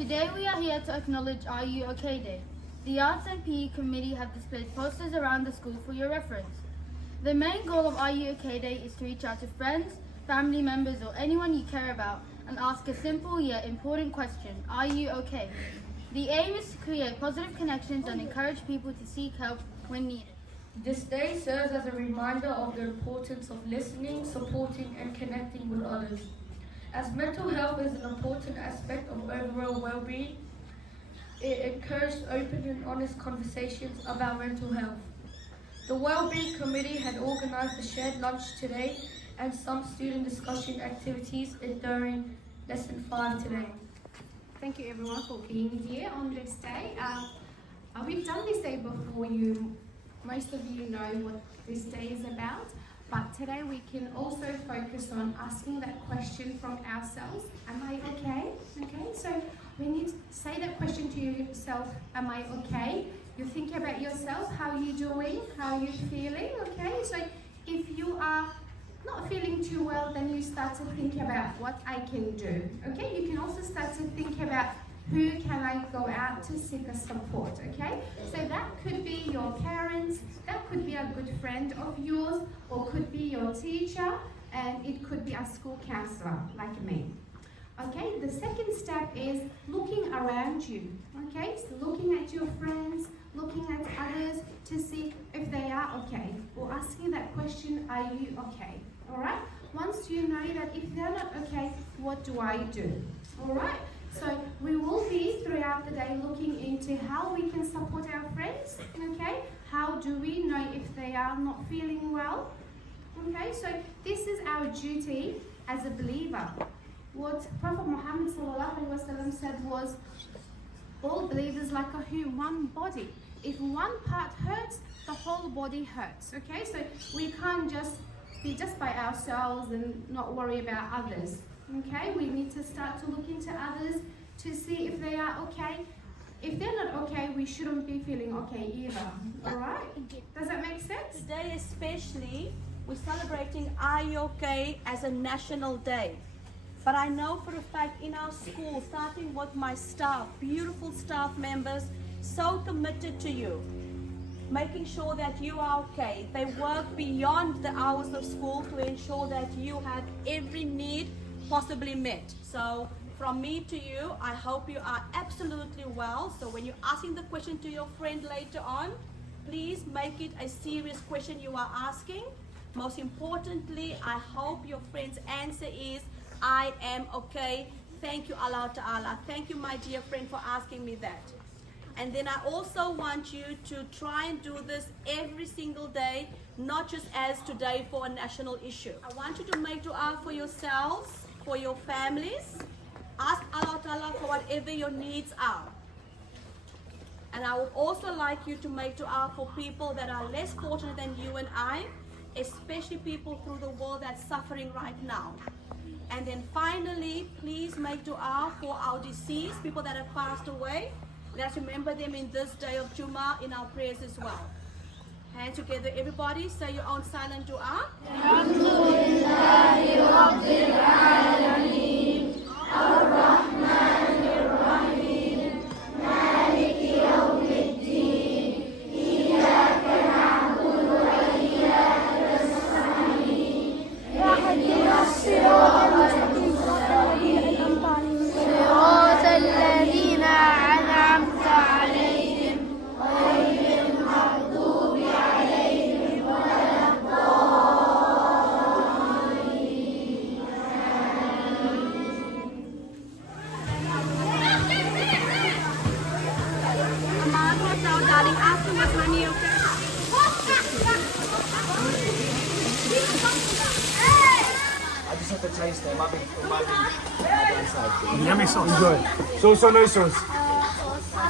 Today we are here to acknowledge Are You OK Day. The Arts and PE Committee have displayed posters around the school for your reference. The main goal of Are You OK Day is to reach out to friends, family members or anyone you care about and ask a simple yet important question, are you okay? The aim is to create positive connections and encourage people to seek help when needed. This day serves as a reminder of the importance of listening, supporting and connecting with others. As mental health is an important aspect of overall well-being, it encouraged open and honest conversations about mental health. The Wellbeing Committee had organised a shared lunch today and some student discussion activities during Lesson 5 today. Thank you everyone for being here on this day. We've done this day before. Most of you know what this day is about, but today we can also focus on asking that question from ourselves, am I okay? Okay, so when you say that question to yourself, am I okay? You think about yourself, how are you doing, how are you feeling, okay? So if you are not feeling too well, then you start to think about what I can do, okay? You can also start to think about who can I go out to seek a support, okay? So that could be your parents, that could be a good friend of yours, or could be your teacher, and it could be a school counselor like me. Okay, the second step is looking around you, okay? So looking at your friends, looking at others to see if they are okay, or asking that question, are you okay? All right? Once you know that if they're not okay, what do I do? All right? So we will be throughout the day looking into how we can support our friends, okay? How do we know if they are not feeling well? Okay, so this is our duty as a believer. What Prophet Muhammad ﷺ said was, all believers like a human body. If one part hurts, the whole body hurts, okay? So we can't just be just by ourselves and not worry about others. Okay, we need to start to look into others to see if they are okay. If they're not okay, we shouldn't be feeling okay either. Alright? Does that make sense? Today especially, we're celebrating Are You OK as a national day. But I know for a fact in our school, starting with my staff, beautiful staff members, so committed to you, making sure that you are okay. They work beyond the hours of school to ensure that you have every need possibly met. So from me to you, I hope you are absolutely well. So when you're asking the question to your friend later on, please make it a serious question you are asking. Most importantly, I hope your friend's answer is, I am okay. Thank you, Allah Ta'ala. Thank you, my dear friend, for asking me that. And then I also want you to try and do this every single day, not just as today for a national issue. I want you to make dua for yourselves, for your families. Ask Allah Ta'ala for whatever your needs are. And I would also like you to make dua for people that are less fortunate than you and I, especially people through the world that's suffering right now. And then finally, please make dua for our deceased, people that have passed away. Let's remember them in this day of Jummah in our prayers as well. Hands together, everybody. Say your own silent dua. Alhamdulillahi Rabbil Alameen. Ar-Rahmanir Rahim. Maliki Yawmiddin. Iyaka na'budu wa iyaka nasta'in. Ihdina as-siratal mustaqim. Siratal ladhina an'amta alayhim. Ghayril maghdubi alayhim darling, afterwards, honey, okay? I just have to taste them. Might be inside. Yummy sauce. Enjoy. Sauce or no sauce? Sauce.